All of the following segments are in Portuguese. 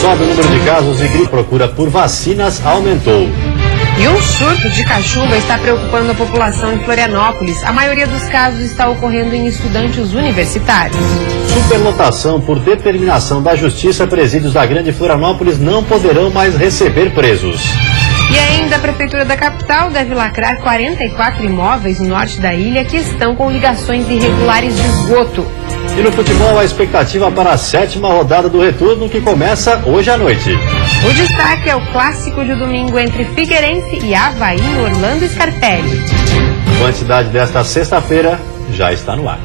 Sobe o número de casos e procura por vacinas aumentou. E um surto de cachumba está preocupando a população em Florianópolis. A maioria dos casos está ocorrendo em estudantes universitários. Superlotação por determinação da Justiça, presídios da Grande Florianópolis não poderão mais receber presos. E ainda a Prefeitura da capital deve lacrar 44 imóveis no norte da ilha que estão com ligações irregulares de esgoto. E no futebol, a expectativa para a 7ª rodada do retorno, que começa hoje à noite. O destaque é o clássico de domingo entre Figueirense e Avaí no Orlando Scarpelli. Quantidade desta sexta-feira já está no ar.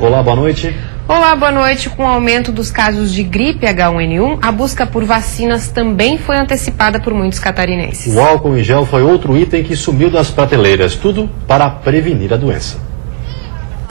Olá, boa noite. Olá, boa noite. Com o aumento dos casos de gripe H1N1, a busca por vacinas também foi antecipada por muitos catarinenses. O álcool em gel foi outro item que sumiu das prateleiras, tudo para prevenir a doença.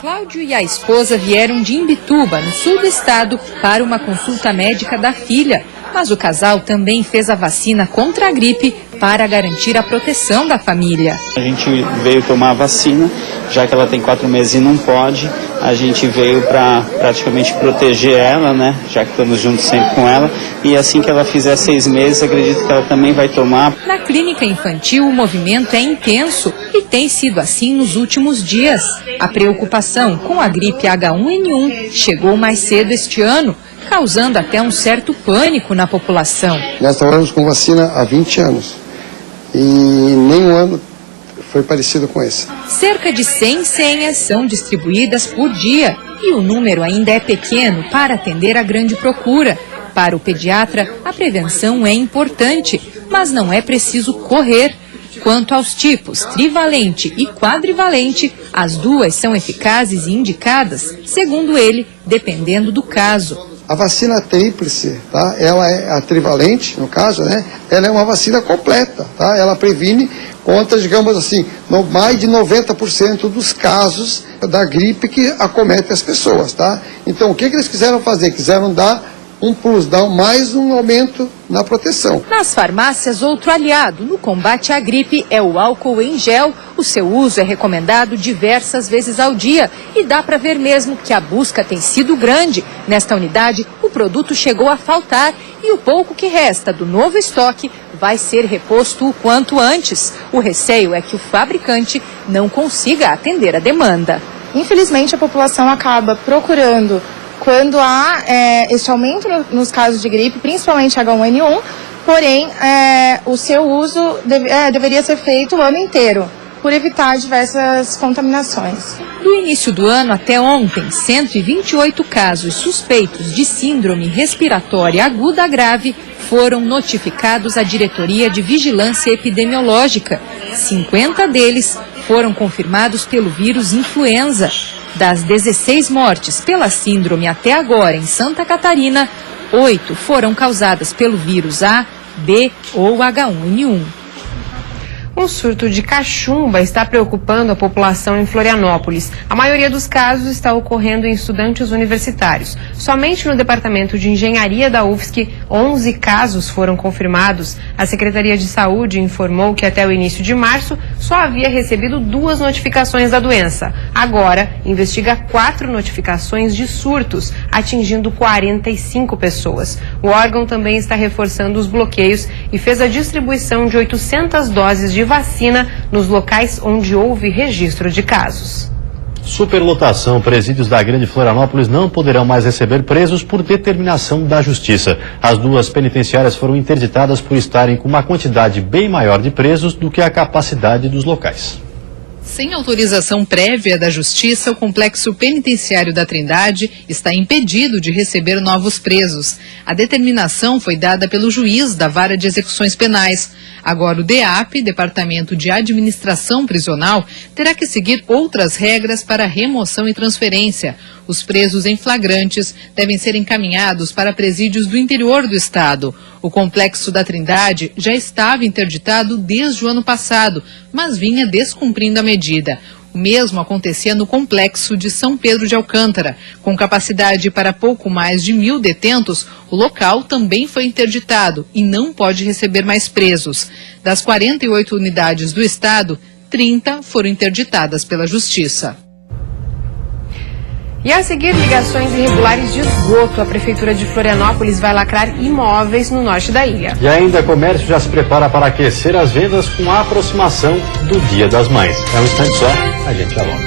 Cláudio e a esposa vieram de Imbituba, no sul do estado, para uma consulta médica da filha. Mas o casal também fez a vacina contra a gripe para garantir a proteção da família. A gente veio tomar a vacina, já que ela tem 4 meses e não pode. A gente veio para praticamente proteger ela, né? Já que estamos juntos sempre com ela. E assim que ela fizer 6 meses, acredito que ela também vai tomar. Na clínica infantil, o movimento é intenso e tem sido assim nos últimos dias. A preocupação com a gripe H1N1 chegou mais cedo este ano, causando até um certo pânico na população. Nós trabalhamos com vacina há 20 anos e nenhum ano foi parecido com esse. Cerca de 100 senhas são distribuídas por dia e o número ainda é pequeno para atender a grande procura. Para o pediatra, a prevenção é importante, mas não é preciso correr. Quanto aos tipos trivalente e quadrivalente, as duas são eficazes e indicadas, segundo ele, dependendo do caso. A vacina tríplice, tá? Ela é a trivalente, no caso, né? Ela é uma vacina completa, tá? Ela previne contra, digamos assim, mais de 90% dos casos da gripe que acomete as pessoas, tá? Então, o que eles quiseram fazer? Quiseram dar um plus, dar mais um aumento na proteção. Nas farmácias, outro aliado no combate à gripe é o álcool em gel. O seu uso é recomendado diversas vezes ao dia e dá para ver mesmo que a busca tem sido grande. Nesta unidade, o produto chegou a faltar e o pouco que resta do novo estoque vai ser reposto o quanto antes. O receio é que o fabricante não consiga atender a demanda. Infelizmente, a população acaba procurando quando há esse aumento nos casos de gripe, principalmente H1N1, porém o seu uso deveria ser feito o ano inteiro, por evitar diversas contaminações. Do início do ano até ontem, 128 casos suspeitos de síndrome respiratória aguda grave foram notificados à Diretoria de Vigilância Epidemiológica. 50 deles foram confirmados pelo vírus influenza. Das 16 mortes pela síndrome até agora em Santa Catarina, 8 foram causadas pelo vírus A, B ou H1N1. Um surto de cachumba está preocupando a população em Florianópolis. A maioria dos casos está ocorrendo em estudantes universitários. Somente no Departamento de Engenharia da UFSC, 11 casos foram confirmados. A Secretaria de Saúde informou que até o início de março só havia recebido 2 notificações da doença. Agora, investiga 4 notificações de surtos, atingindo 45 pessoas. O órgão também está reforçando os bloqueios e fez a distribuição de 800 doses de vacina nos locais onde houve registro de casos. Superlotação. Presídios da Grande Florianópolis não poderão mais receber presos por determinação da Justiça. As 2 penitenciárias foram interditadas por estarem com uma quantidade bem maior de presos do que a capacidade dos locais. Sem autorização prévia da Justiça, o Complexo Penitenciário da Trindade está impedido de receber novos presos. A determinação foi dada pelo juiz da Vara de Execuções Penais. Agora o DEAP, Departamento de Administração Prisional, terá que seguir outras regras para remoção e transferência. Os presos em flagrantes devem ser encaminhados para presídios do interior do estado. O Complexo da Trindade já estava interditado desde o ano passado, mas vinha descumprindo a medida. O mesmo acontecia no complexo de São Pedro de Alcântara. Com capacidade para pouco mais de 1.000 detentos, o local também foi interditado e não pode receber mais presos. Das 48 unidades do estado, 30 foram interditadas pela Justiça. E a seguir, ligações irregulares de esgoto. A Prefeitura de Florianópolis vai lacrar imóveis no norte da ilha. E ainda o comércio já se prepara para aquecer as vendas com a aproximação do Dia das Mães. É um instante só, a gente já volta.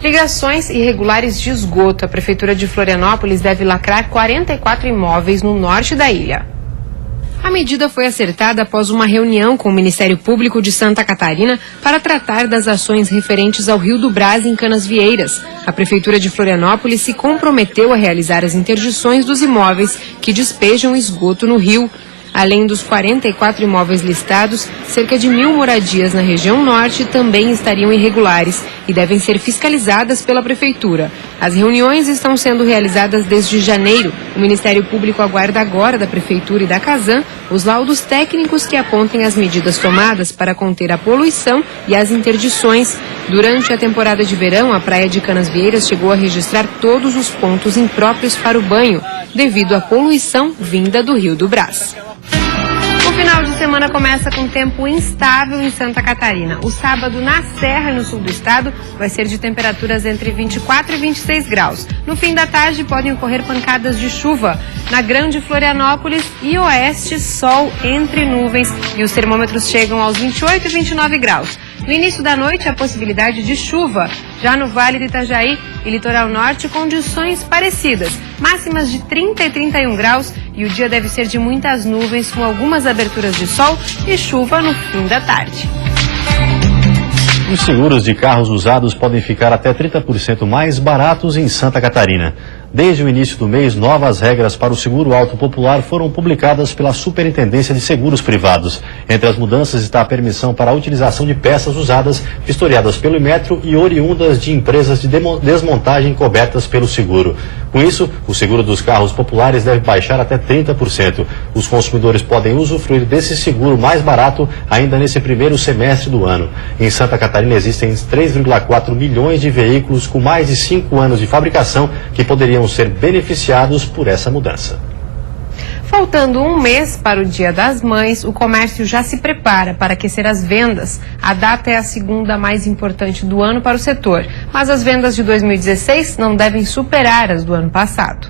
Ligações irregulares de esgoto. A Prefeitura de Florianópolis deve lacrar 44 imóveis no norte da ilha. A medida foi acertada após uma reunião com o Ministério Público de Santa Catarina para tratar das ações referentes ao Rio do Brás em Canasvieiras. A Prefeitura de Florianópolis se comprometeu a realizar as interdições dos imóveis que despejam esgoto no rio. Além dos 44 imóveis listados, cerca de 1.000 moradias na região norte também estariam irregulares e devem ser fiscalizadas pela Prefeitura. As reuniões estão sendo realizadas desde janeiro. O Ministério Público aguarda agora da Prefeitura e da Casan os laudos técnicos que apontem as medidas tomadas para conter a poluição e as interdições. Durante a temporada de verão, a praia de Canasvieiras chegou a registrar todos os pontos impróprios para o banho, devido à poluição vinda do Rio do Brás. O final de semana começa com tempo instável em Santa Catarina. O sábado na Serra, no sul do estado, vai ser de temperaturas entre 24 e 26 graus. No fim da tarde podem ocorrer pancadas de chuva. Na Grande Florianópolis e Oeste, sol entre nuvens e os termômetros chegam aos 28 e 29 graus. No início da noite, a possibilidade de chuva. Já no Vale do Itajaí e Litoral Norte, condições parecidas. Máximas de 30 e 31 graus e o dia deve ser de muitas nuvens com algumas aberturas de sol e chuva no fim da tarde. Os seguros de carros usados podem ficar até 30% mais baratos em Santa Catarina. Desde o início do mês, novas regras para o seguro auto popular foram publicadas pela Superintendência de Seguros Privados. Entre as mudanças está a permissão para a utilização de peças usadas, vistoriadas pelo Inmetro e oriundas de empresas de desmontagem cobertas pelo seguro. Com isso, o seguro dos carros populares deve baixar até 30%. Os consumidores podem usufruir desse seguro mais barato ainda nesse primeiro semestre do ano. Em Santa Catarina existem 3,4 milhões de veículos com mais de 5 anos de fabricação que poderiam ser beneficiados por essa mudança. Faltando um mês para o Dia das Mães, o comércio já se prepara para aquecer as vendas. A data é a segunda mais importante do ano para o setor, mas as vendas de 2016 não devem superar as do ano passado.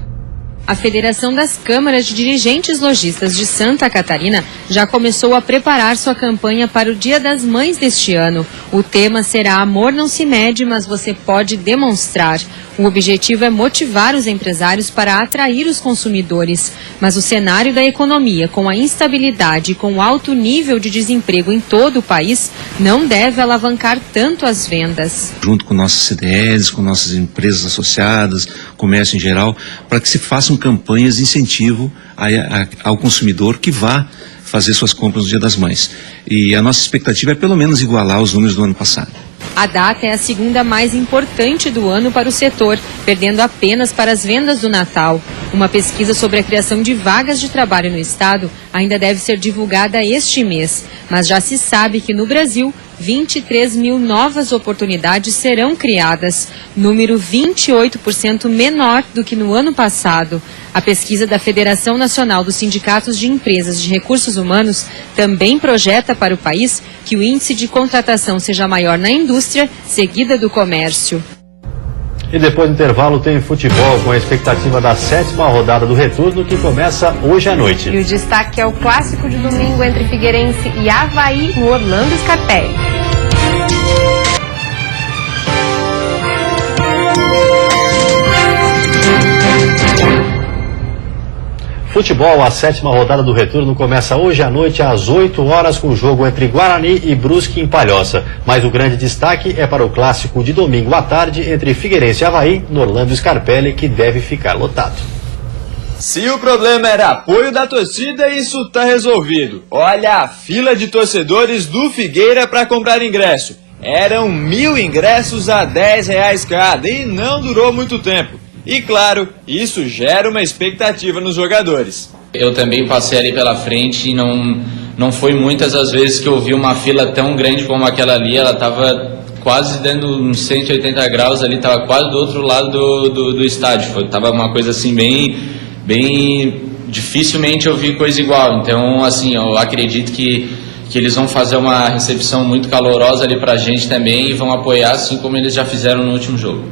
A Federação das Câmaras de Dirigentes Lojistas de Santa Catarina já começou a preparar sua campanha para o Dia das Mães deste ano. O tema será Amor não se mede, mas você pode demonstrar. O objetivo é motivar os empresários para atrair os consumidores. Mas o cenário da economia, com a instabilidade e com o alto nível de desemprego em todo o país, não deve alavancar tanto as vendas. Junto com nossas CDLs, com nossas empresas associadas, comércio em geral, para que se façam campanhas de incentivo ao consumidor que vá fazer suas compras no Dia das Mães. E a nossa expectativa é pelo menos igualar os números do ano passado. A data é a segunda mais importante do ano para o setor, perdendo apenas para as vendas do Natal. Uma pesquisa sobre a criação de vagas de trabalho no estado ainda deve ser divulgada este mês, mas já se sabe que no Brasil 23 mil novas oportunidades serão criadas, número 28% menor do que no ano passado. A pesquisa da Federação Nacional dos Sindicatos de Empresas de Recursos Humanos também projeta para o país que o índice de contratação seja maior na indústria, seguida do comércio. E depois do intervalo tem futebol com a expectativa da 7ª rodada do retorno que começa hoje à noite. E o destaque é o clássico de domingo entre Figueirense e Avaí no Orlando Scarpelli. Futebol, a 7ª rodada do retorno começa hoje à noite às 8 horas com o jogo entre Guarani e Brusque em Palhoça. Mas o grande destaque é para o clássico de domingo à tarde entre Figueirense e Avaí no Orlando Scarpelli, que deve ficar lotado. Se o problema era apoio da torcida, isso está resolvido. Olha a fila de torcedores do Figueira para comprar ingresso. Eram 1.000 ingressos a R$10 cada e não durou muito tempo. E claro, isso gera uma expectativa nos jogadores. Eu também passei ali pela frente e não foi muitas as vezes que eu vi uma fila tão grande como aquela ali. Ela estava quase dando uns 180 graus ali, estava quase do outro lado do estádio. Estava uma coisa assim bem dificilmente eu vi coisa igual. Então, assim, eu acredito que eles vão fazer uma recepção muito calorosa ali pra gente também e vão apoiar assim como eles já fizeram no último jogo.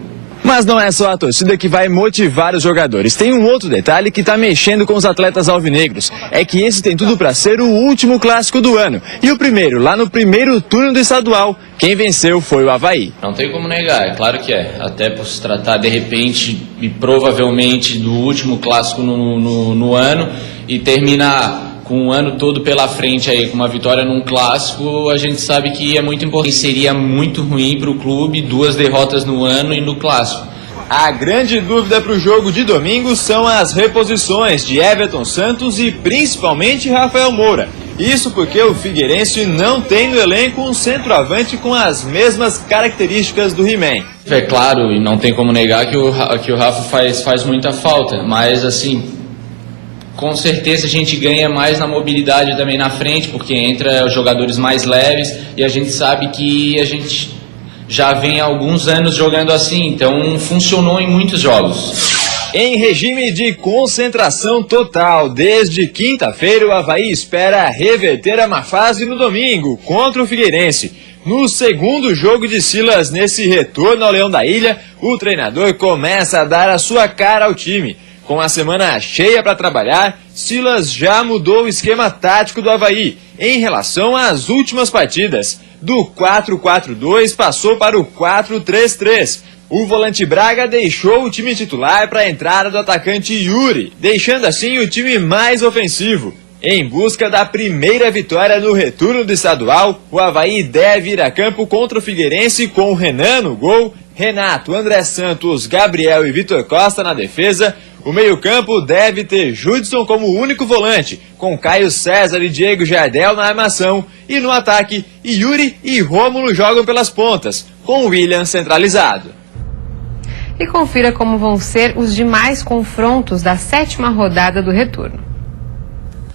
Mas não é só a torcida que vai motivar os jogadores. Tem um outro detalhe que está mexendo com os atletas alvinegros. É que esse tem tudo para ser o último clássico do ano. E o primeiro, lá no primeiro turno do estadual, quem venceu foi o Avaí. Não tem como negar, é claro que é. Até por se tratar, de repente, e provavelmente, do último clássico no ano e terminar com o ano todo pela frente aí, com uma vitória num clássico, a gente sabe que é muito importante. Seria muito ruim para o clube 2 derrotas no ano e no clássico. A grande dúvida para o jogo de domingo são as reposições de Everton Santos e principalmente Rafael Moura. Isso porque o Figueirense não tem no elenco um centroavante com as mesmas características do He-Man. É claro, e não tem como negar que o Rafa faz muita falta, mas assim, com certeza a gente ganha mais na mobilidade também na frente, porque entra os jogadores mais leves e a gente sabe que a gente já vem há alguns anos jogando assim, então funcionou em muitos jogos. Em regime de concentração total, desde quinta-feira o Avaí espera reverter a má fase no domingo contra o Figueirense. No segundo jogo de Silas nesse retorno ao Leão da Ilha, o treinador começa a dar a sua cara ao time. Com a semana cheia para trabalhar, Silas já mudou o esquema tático do Avaí em relação às últimas partidas. Do 4-4-2 passou para o 4-3-3. O volante Braga deixou o time titular para a entrada do atacante Yuri, deixando assim o time mais ofensivo. Em busca da primeira vitória no retorno do estadual, o Avaí deve ir a campo contra o Figueirense com o Renan no gol, Renato, André Santos, Gabriel e Vitor Costa na defesa. O meio-campo deve ter Judson como único volante, com Caio César e Diego Jardel na armação. E no ataque, Yuri e Rômulo jogam pelas pontas, com o William centralizado. E confira como vão ser os demais confrontos da 7ª rodada do retorno.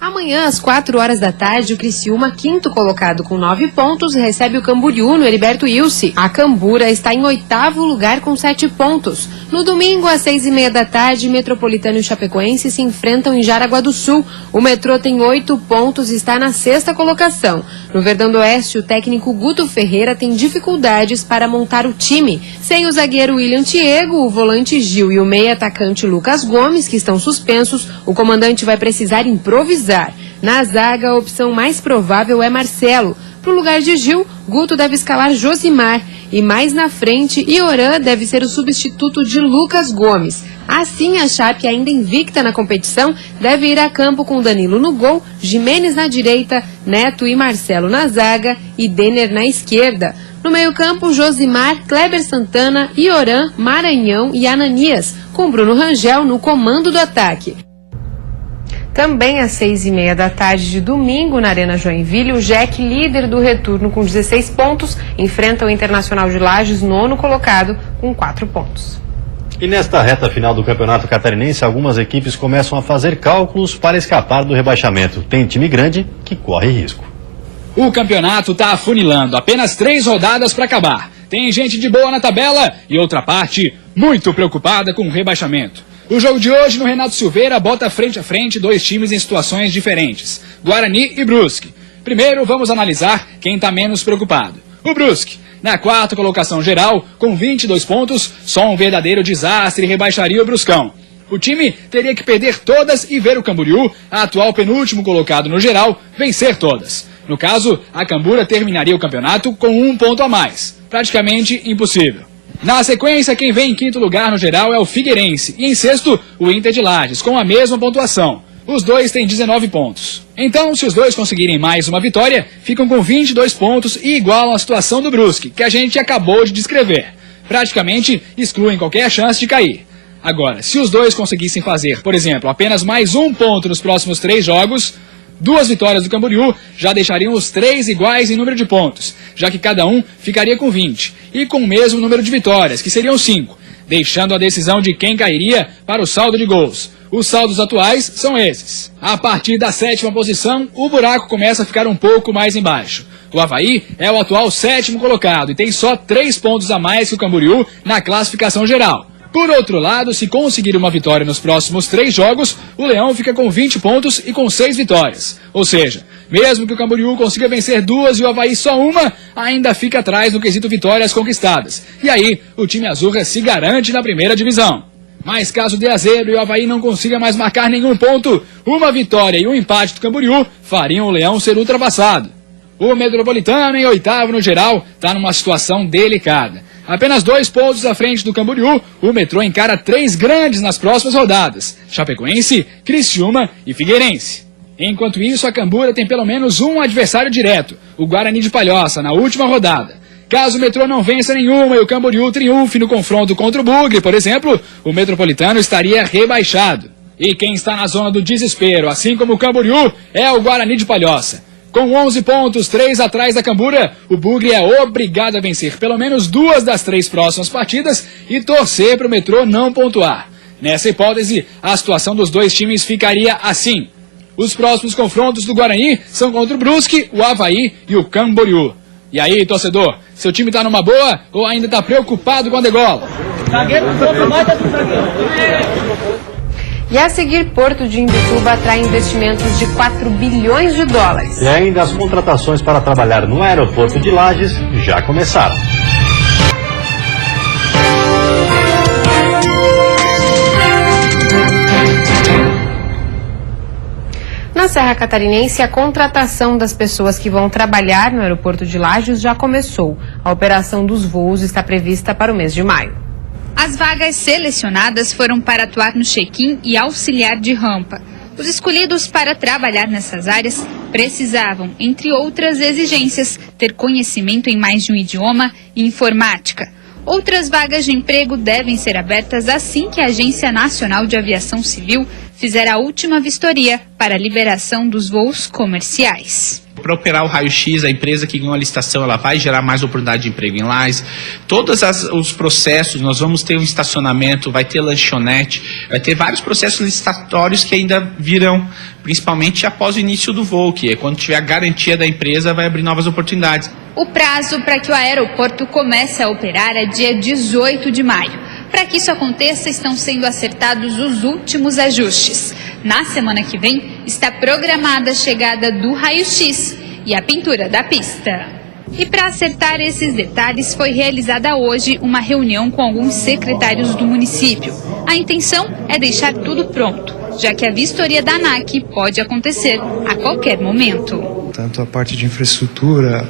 Amanhã, às 4 horas da tarde, o Criciúma, 5º colocado com 9 pontos, recebe o Camboriú no Heriberto Ilse. A Cambura está em 8º lugar com 7 pontos. No domingo, às 6h30 da tarde, Metropolitano e Chapecoense se enfrentam em Jaraguá do Sul. O Metrô tem 8 pontos e está na 6ª colocação. No Verdão do Oeste, o técnico Guto Ferreira tem dificuldades para montar o time. Sem o zagueiro William Thiego, o volante Gil e o meia-atacante Lucas Gomes, que estão suspensos, o comandante vai precisar improvisar. Na zaga, a opção mais provável é Marcelo. Para o lugar de Gil, Guto deve escalar Josimar. E mais na frente, Ioran deve ser o substituto de Lucas Gomes. Assim, a Chape, ainda invicta na competição, deve ir a campo com Danilo no gol, Jimenez na direita, Neto e Marcelo na zaga e Denner na esquerda. No meio-campo, Josimar, Kleber Santana, Ioran, Maranhão e Ananias, com Bruno Rangel no comando do ataque. Também às 6h30 da tarde de domingo, na Arena Joinville, o Jack, líder do retorno com 16 pontos, enfrenta o Internacional de Lages, 9º colocado, com 4 pontos. E nesta reta final do Campeonato Catarinense, algumas equipes começam a fazer cálculos para escapar do rebaixamento. Tem time grande que corre risco. O campeonato está afunilando, apenas 3 rodadas para acabar. Tem gente de boa na tabela e outra parte muito preocupada com o rebaixamento. O jogo de hoje no Renato Silveira bota frente a frente 2 times em situações diferentes, Guarani e Brusque. Primeiro vamos analisar quem está menos preocupado. O Brusque, na 4ª colocação geral, com 22 pontos, só um verdadeiro desastre rebaixaria o Bruscão. O time teria que perder todas e ver o Camboriú, a atual penúltimo colocado no geral, vencer todas. No caso, a Cambura terminaria o campeonato com 1 ponto a mais. Praticamente impossível. Na sequência, quem vem em 5º lugar no geral é o Figueirense. E em 6º, o Inter de Lages, com a mesma pontuação. Os dois têm 19 pontos. Então, se os dois conseguirem mais uma vitória, ficam com 22 pontos e igualam a situação do Brusque, que a gente acabou de descrever. Praticamente excluem qualquer chance de cair. Agora, se os dois conseguissem fazer, por exemplo, apenas mais 1 ponto nos próximos 3 jogos, 2 vitórias do Camboriú já deixariam os 3 iguais em número de pontos, já que cada um ficaria com 20, e com o mesmo número de vitórias, que seriam 5. deixando a decisão de quem cairia para o saldo de gols. Os saldos atuais são esses. A partir da 7ª posição, o buraco começa a ficar um pouco mais embaixo. O Avaí é o atual 7º colocado e tem só 3 pontos a mais que o Camboriú na classificação geral. Por outro lado, se conseguir uma vitória nos próximos 3 jogos, o Leão fica com 20 pontos e com 6 vitórias. Ou seja, mesmo que o Camboriú consiga vencer 2 e o Avaí só 1, ainda fica atrás no quesito vitórias conquistadas. E aí, o time azurra se garante na primeira divisão. Mas caso dê azedro e o Avaí não consiga mais marcar nenhum ponto, uma vitória e um empate do Camboriú fariam o Leão ser ultrapassado. O Metropolitano, em 8º no geral, está numa situação delicada. Apenas 2 pontos à frente do Camboriú, o Metrô encara 3 grandes nas próximas rodadas: Chapecoense, Criciúma e Figueirense. Enquanto isso, a Cambura tem pelo menos um adversário direto, o Guarani de Palhoça, na última rodada. Caso o Metrô não vença nenhuma e o Camboriú triunfe no confronto contra o Bugre, por exemplo, o Metropolitano estaria rebaixado. E quem está na zona do desespero, assim como o Camboriú, é o Guarani de Palhoça. Com 11 pontos, 3 atrás da Cambura, o Bugre é obrigado a vencer pelo menos 2 das 3 próximas partidas e torcer para o Metrô não pontuar. Nessa hipótese, a situação dos 2 times ficaria assim. Os próximos confrontos do Guarani são contra o Brusque, o Avaí e o Camboriú. E aí, torcedor, seu time tá numa boa ou ainda tá preocupado com a degola? E a seguir, Porto de Imbituba atrai investimentos de 4 bilhões de dólares. E ainda as contratações para trabalhar no aeroporto de Lages já começaram. Na Serra Catarinense, a contratação das pessoas que vão trabalhar no aeroporto de Lages já começou. A operação dos voos está prevista para o mês de maio. As vagas selecionadas foram para atuar no check-in e auxiliar de rampa. Os escolhidos para trabalhar nessas áreas precisavam, entre outras exigências, ter conhecimento em mais de um idioma e informática. Outras vagas de emprego devem ser abertas assim que a Agência Nacional de Aviação Civil fizer a última vistoria para a liberação dos voos comerciais. Para operar o raio-x, a empresa que ganhou a licitação, ela vai gerar mais oportunidade de emprego em Lages. Todos os processos, nós vamos ter um estacionamento, vai ter lanchonete, vai ter vários processos licitatórios que ainda virão, principalmente após o início do voo, que é quando tiver a garantia da empresa, vai abrir novas oportunidades. O prazo para que o aeroporto comece a operar é dia 18 de maio. Para que isso aconteça, estão sendo acertados os últimos ajustes. Na semana que vem, está programada a chegada do raio-x e a pintura da pista. E para acertar esses detalhes, foi realizada hoje uma reunião com alguns secretários do município. A intenção é deixar tudo pronto, já que a vistoria da ANAC pode acontecer a qualquer momento. Tanto a parte de infraestrutura,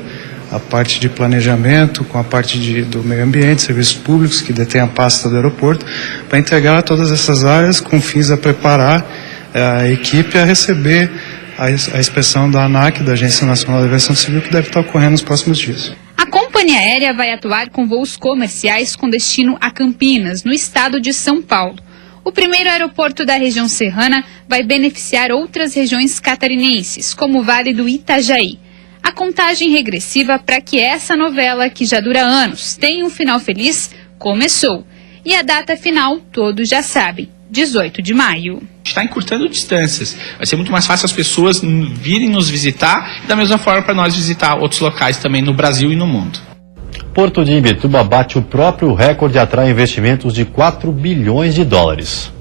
a parte de planejamento, com a parte do meio ambiente, serviços públicos, que detém a pasta do aeroporto, para integrar todas essas áreas com fins a preparar a equipe a receber a inspeção da ANAC, da Agência Nacional de Aviação Civil, que deve estar ocorrendo nos próximos dias. A companhia aérea vai atuar com voos comerciais com destino a Campinas, no estado de São Paulo. O primeiro aeroporto da região serrana vai beneficiar outras regiões catarinenses, como o Vale do Itajaí. A contagem regressiva para que essa novela, que já dura anos, tenha um final feliz, começou. E a data final, todos já sabem, 18 de maio. Está encurtando distâncias. Vai ser muito mais fácil as pessoas virem nos visitar e da mesma forma para nós visitar outros locais também no Brasil e no mundo. Porto de Imbituba bate o próprio recorde e atrai investimentos de 4 bilhões de dólares.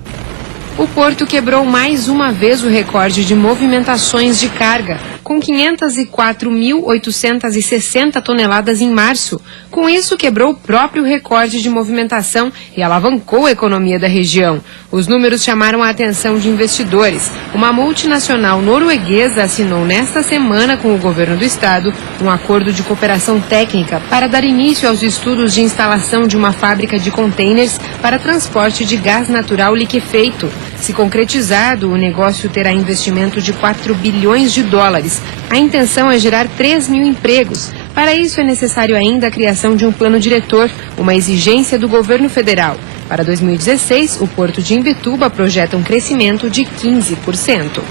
O porto quebrou mais uma vez o recorde de movimentações de carga, com 504.860 toneladas em março. Com isso, quebrou o próprio recorde de movimentação e alavancou a economia da região. Os números chamaram a atenção de investidores. Uma multinacional norueguesa assinou nesta semana com o governo do estado um acordo de cooperação técnica para dar início aos estudos de instalação de uma fábrica de contêineres para transporte de gás natural liquefeito. Se concretizado, o negócio terá investimento de 4 bilhões de dólares. A intenção é gerar 3 mil empregos. Para isso, é necessário ainda a criação de um plano diretor, uma exigência do governo federal. Para 2016, o Porto de Imbituba projeta um crescimento de 15%.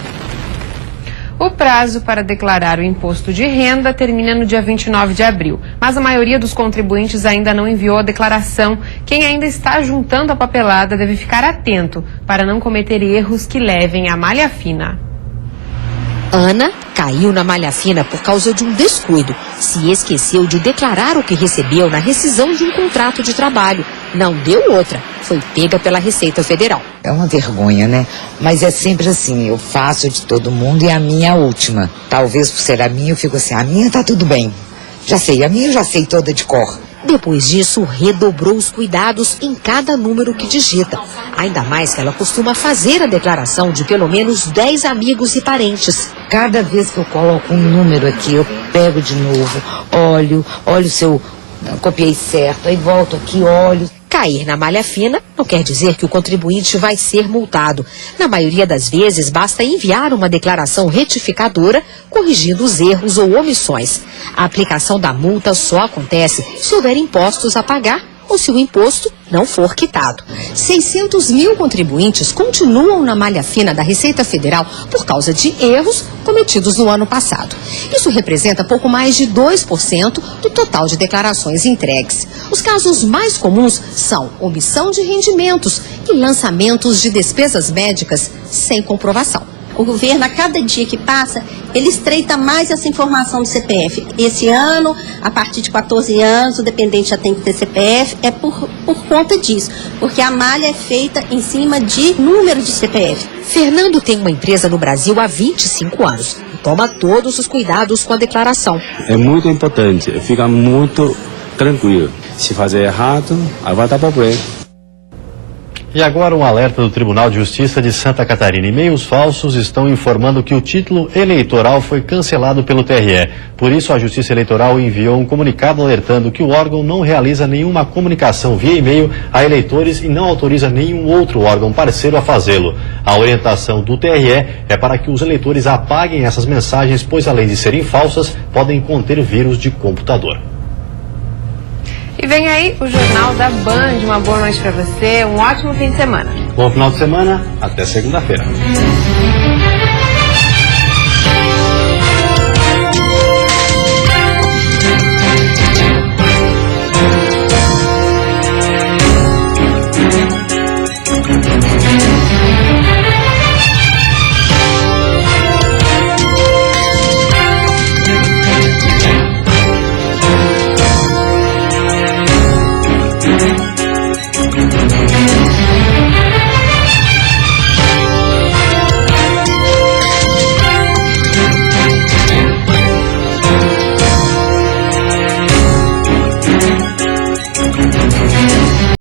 O prazo para declarar o imposto de renda termina no dia 29 de abril, mas a maioria dos contribuintes ainda não enviou a declaração. Quem ainda está juntando a papelada deve ficar atento para não cometer erros que levem à malha fina. Ana caiu na malha fina por causa de um descuido. Se esqueceu de declarar o que recebeu na rescisão de um contrato de trabalho. Não deu outra. Foi pega pela Receita Federal. É uma vergonha, né? Mas é sempre assim, eu faço de todo mundo e a minha é a última. Talvez por ser a minha eu fico assim, a minha tá tudo bem. Já sei, a minha eu já sei toda de cor. Depois disso, redobrou os cuidados em cada número que digita. Ainda mais que ela costuma fazer a declaração de pelo menos 10 amigos e parentes. Cada vez que eu coloco um número aqui, eu pego de novo, olho se eu copiei certo, aí volto aqui, olho. Cair na malha fina não quer dizer que o contribuinte vai ser multado. Na maioria das vezes, basta enviar uma declaração retificadora, corrigindo os erros ou omissões. A aplicação da multa só acontece se houver impostos a pagar ou se o imposto não for quitado. 600 mil contribuintes continuam na malha fina da Receita Federal por causa de erros cometidos no ano passado. Isso representa pouco mais de 2% do total de declarações entregues. Os casos mais comuns são omissão de rendimentos e lançamentos de despesas médicas sem comprovação. O governo, a cada dia que passa, ele estreita mais essa informação do CPF. Esse ano, a partir de 14 anos, o dependente já tem que ter CPF, é por conta disso, porque a malha é feita em cima de número de CPF. Fernando tem uma empresa no Brasil há 25 anos e toma todos os cuidados com a declaração. É muito importante, fica muito tranquilo. Se fazer errado, aí vai dar problema. E agora um alerta do Tribunal de Justiça de Santa Catarina. E-mails falsos estão informando que o título eleitoral foi cancelado pelo TRE. Por isso, a Justiça Eleitoral enviou um comunicado alertando que o órgão não realiza nenhuma comunicação via e-mail a eleitores e não autoriza nenhum outro órgão parceiro a fazê-lo. A orientação do TRE é para que os eleitores apaguem essas mensagens, pois além de serem falsas, podem conter vírus de computador. E vem aí o Jornal da Band. Uma boa noite para você, um ótimo fim de semana. Bom final de semana, até segunda-feira.